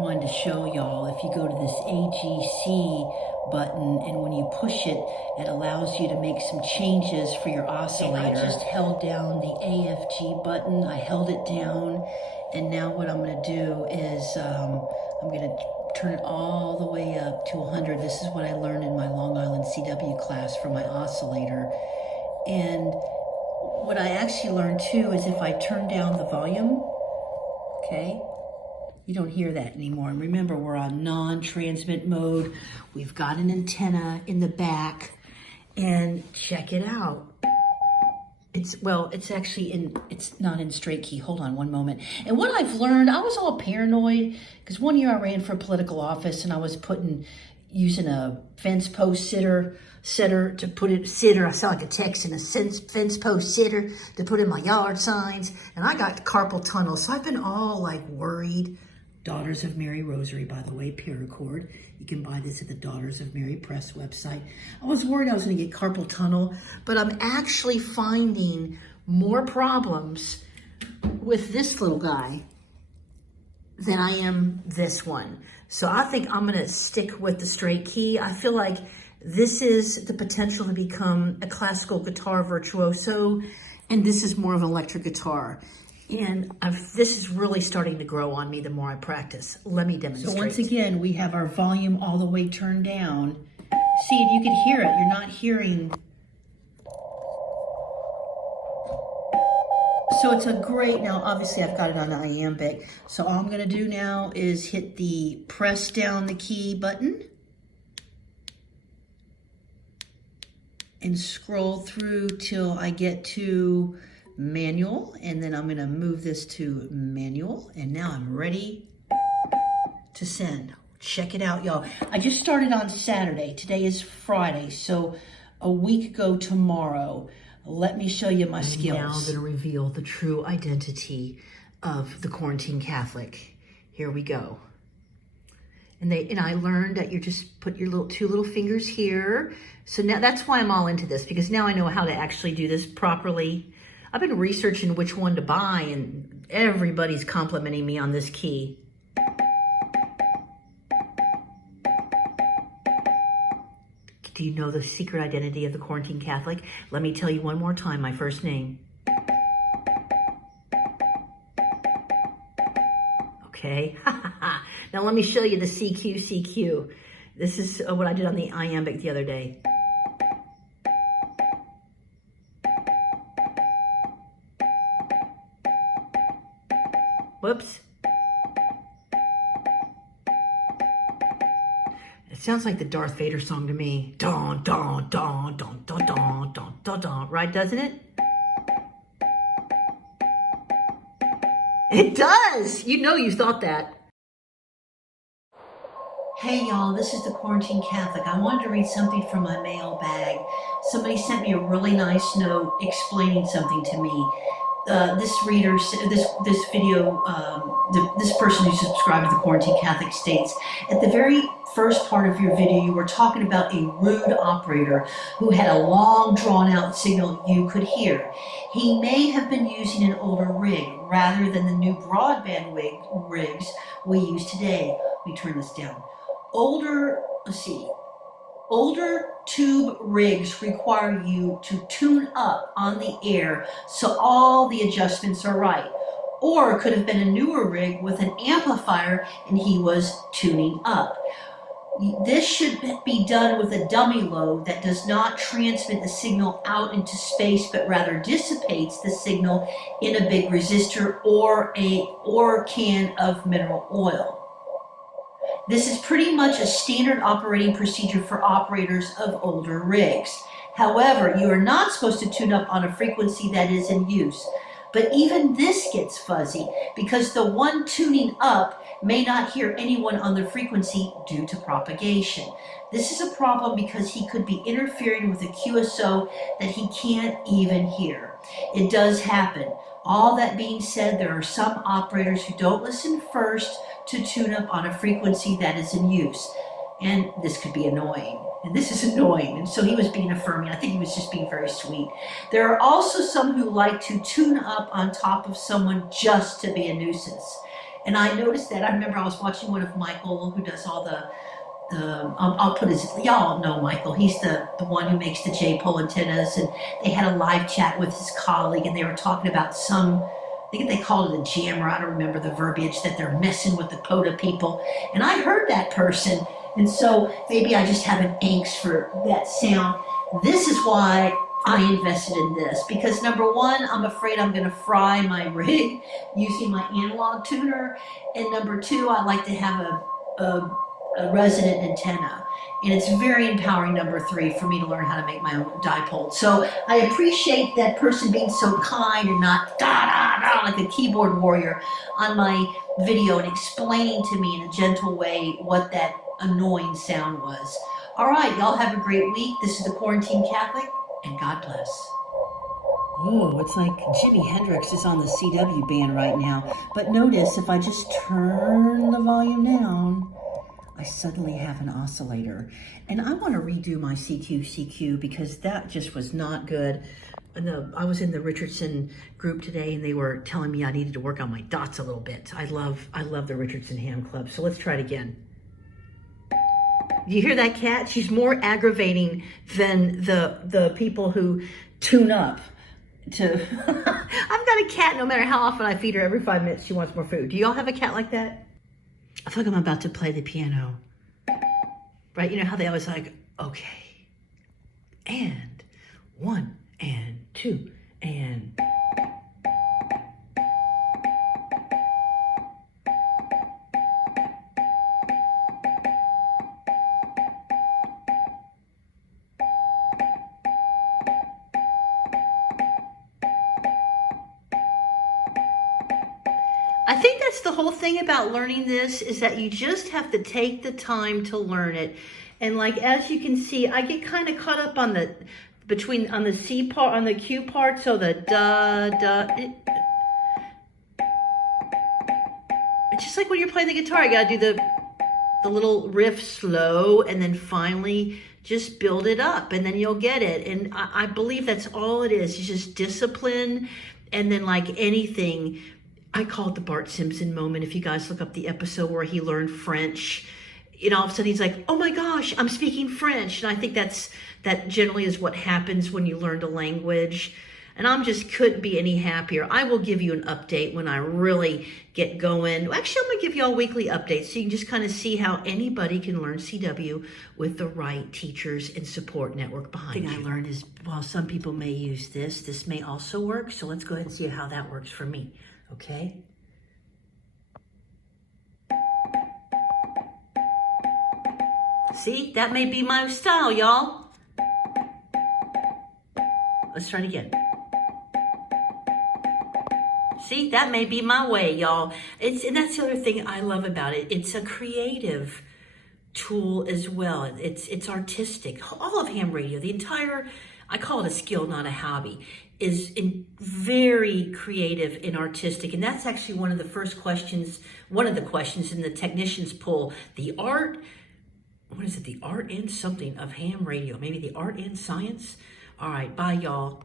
wanted to show y'all. If you go to this AGC button and when you push it, it allows you to make some changes for your oscillator. I just held down the AFG button. I held it down, and now what I'm going to do is I'm going to turn it all the way up to 100. This is what I learned in my Long Island CW class for my oscillator. And what I actually learned too is if I turn down the volume, okay, you don't hear that anymore. And remember, we're on non-transmit mode. We've got an antenna in the back, and check it out. It's not in straight key. Hold on one moment. And what I've learned, I was all paranoid because one year I ran for political office and I was using a fence post sitter to put it, I sound like a Texan, a fence post sitter to put in my yard signs. And I got carpal tunnel. So I've been all like worried. Daughters of Mary Rosary, by the way, paracord. You can buy this at the Daughters of Mary Press website. I was worried I was going to get carpal tunnel, but I'm actually finding more problems with this little guy than I am this one. So I think I'm going to stick with the straight key. I feel like this is the potential to become a classical guitar virtuoso, and this is more of an electric guitar. And this is really starting to grow on me the more I practice. Let me demonstrate. So once again, we have our volume all the way turned down. See, you can hear it. You're not hearing. So it's a great, now obviously I've got it on iambic. So all I'm gonna do now is hit the press down the key button and scroll through till I get to manual, and then I'm going to move this to manual, and now I'm ready to send. Check it out, y'all. I just started on Saturday. Today is Friday, so a week ago tomorrow. Let me show you my skills. I'm now going to reveal the true identity of the Quarantine Catholic. Here we go. And I learned that you just put your two little fingers here. So now that's why I'm all into this, because now I know how to actually do this properly. I've been researching which one to buy, and everybody's complimenting me on this key. Do you know the secret identity of the Quarantine Catholic? Let me tell you one more time, my first name. Okay. Now let me show you the CQ. This is what I did on the iambic the other day. Whoops. It sounds like the Darth Vader song to me. Don, don, don, don, don, don, don, don, don. Right, doesn't it? It does! You know you thought that. Hey y'all, this is the Quarantine Catholic. I wanted to read something from my mail bag. Somebody sent me a really nice note explaining something to me. This person who subscribed to the Quarantine Catholic states, at the very first part of your video, you were talking about a rude operator who had a long drawn-out signal you could hear. He may have been using an older rig rather than the new broadband rigs we use today. Let me turn this down. Older tube rigs require you to tune up on the air so all the adjustments are right. Or it could have been a newer rig with an amplifier and he was tuning up. This should be done with a dummy load that does not transmit the signal out into space, but rather dissipates the signal in a big resistor or a can of mineral oil. This is pretty much a standard operating procedure for operators of older rigs. However, you are not supposed to tune up on a frequency that is in use. But even this gets fuzzy because the one tuning up may not hear anyone on the frequency due to propagation. This is a problem because he could be interfering with a QSO that he can't even hear. It does happen. All that being said, there are some operators who don't listen first to tune up on a frequency that is in use. And this could be annoying. And this is annoying. And so he was being affirming. I think he was just being very sweet. There are also some who like to tune up on top of someone just to be a nuisance. And I noticed that. I remember I was watching one of Michael, who does all the I'll put his, y'all know Michael. He's the one who makes the J-pole antennas, and they had a live chat with his colleague, and they were talking about some, I think they called it a jammer. I don't remember the verbiage, that they're messing with the quota people. And I heard that person, and so maybe I just have an angst for that sound. This is why I invested in this, because number one, I'm afraid I'm going to fry my rig using my analog tuner, and number two, I like to have a resonant antenna, and it's very empowering, number three, for me to learn how to make my own dipole. So I appreciate that person being so kind and not da da da like a keyboard warrior on my video and explaining to me in a gentle way what that annoying sound was. All right, y'all have a great week. This is the Quarantine Catholic, and God bless. Oh, it's like Jimi Hendrix is on the CW band right now. But notice, if I just turn the volume down, I suddenly have an oscillator. And I want to redo my CQ because that just was not good. I was in the Richardson group today, and they were telling me I needed to work on my dots a little bit. I love the Richardson Ham Club. So let's try it again. Do you hear that cat? She's more aggravating than the people who tune up to. I've got a cat, no matter how often I feed her, every 5 minutes she wants more food. Do y'all have a cat like that? I feel like I'm about to play the piano. Right? You know how they always like, okay, and 1 and 2 and. I think that's the whole thing about learning this, is that you just have to take the time to learn it. And like, as you can see, I get kind of caught up on the, on the C part, on the Q part. So the it's just like when you're playing the guitar, you gotta do the little riff slow, and then finally just build it up, and then you'll get it. And I believe that's all it is. It's just discipline. And then, like anything, I call it the Bart Simpson moment. If you guys look up the episode where he learned French, and all of a sudden he's like, oh my gosh, I'm speaking French. And I think that generally is what happens when you learn a language. And I'm just couldn't be any happier. I will give you an update when I really get going. Actually, I'm going to give you all weekly updates so you can just kind of see how anybody can learn CW with the right teachers and support network behind you. The thing I learned is, while some people may use this may also work. So let's go ahead and see how that works for me. Okay? See, that may be my style, y'all. Let's try it again. See, that may be my way, y'all. And that's the other thing I love about it. It's a creative tool as well. It's artistic. All of ham radio, the entire, I call it a skill, not a hobby, is very creative and artistic. And that's actually one of the questions in the technician's poll. The art, what is it? The art and something of ham radio. Maybe the art and science. All right, bye, y'all.